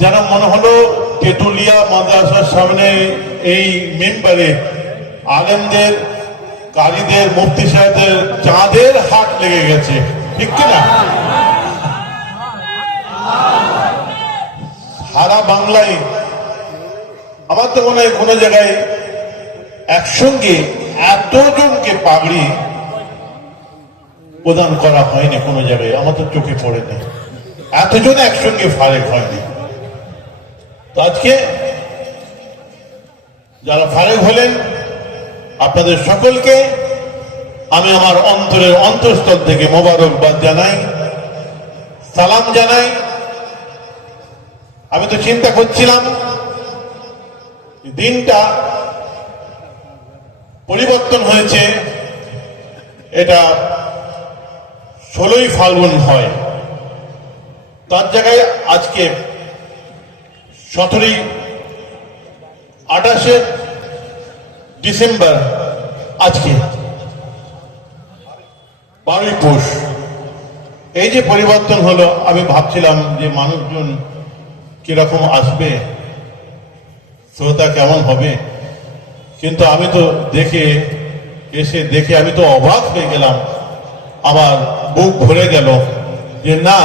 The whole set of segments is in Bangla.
যেন মনে হলো তেতুলিয়া মাদ্রাসার সামনে এই মেম্বারে আলেমদের কারীদের মুফতি সাহেবদের চাঁদের হাট লেগে গেছে। ঠিক কিনা সারা বাংলায় আমার তো মনে হয় কোনো জায়গায় একসঙ্গে এতজনকে পাগড়ি প্রদান করা হয়নি কোনো জায়গায়। আমার তো চোখে পড়েনি। এতজন একসঙ্গে ফারেক হয়নি। তো আজকে যারা ফারেক হলেন, আপনাদের সকলকে আমি আমার অন্তরের অন্তঃস্থল থেকে মোবারকবাদ জানাই, সালাম জানাই। আমি তো চিন্তা করছিলাম, দিনটা পরিবর্তন হয়েছে, এটা ষোলোই ফাল্গুন হয়। তার জায়গায় আজকে সতেরোই আঠাশে ডিসেম্বর আজকে বারোই পৌষ। এই যে পরিবর্তন হলো, আমি ভাবছিলাম যে মানুষজন কীরকম আসবে, শ্রোতা কেমন হবে? কিন্তু আমি তো দেখে, এসে দেখে আমি তো অবাক হয়ে গেলাম। আমার বুক ভরে গেল যে না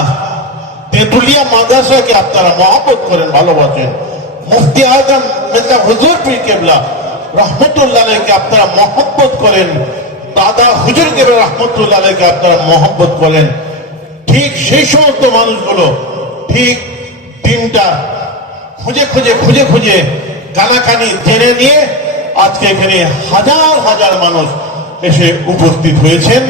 তেঁতুলিয়া মাদ্রাসাকে আপনারা মহাবত করেন, ভালোবাসেন। মুফতি আজম মেজা হুজুর পীর কেবলা, রহমতুল্লাহ আলাইকে আপনারা মহব্বত করেন। দাদা হুজুর কেবলা রহমতুল্লাহ আলাইকে আপনারা মহব্বত করেন। ঠিক সেই সমস্ত মানুষগুলো ঠিক দিনটা খুঁজে খুঁজে খুঁজে খুঁজে কানাকানি জেনে নিয়ে আজকে এখানে হাজার হাজার মানুষ এসে উপস্থিত হয়েছেন।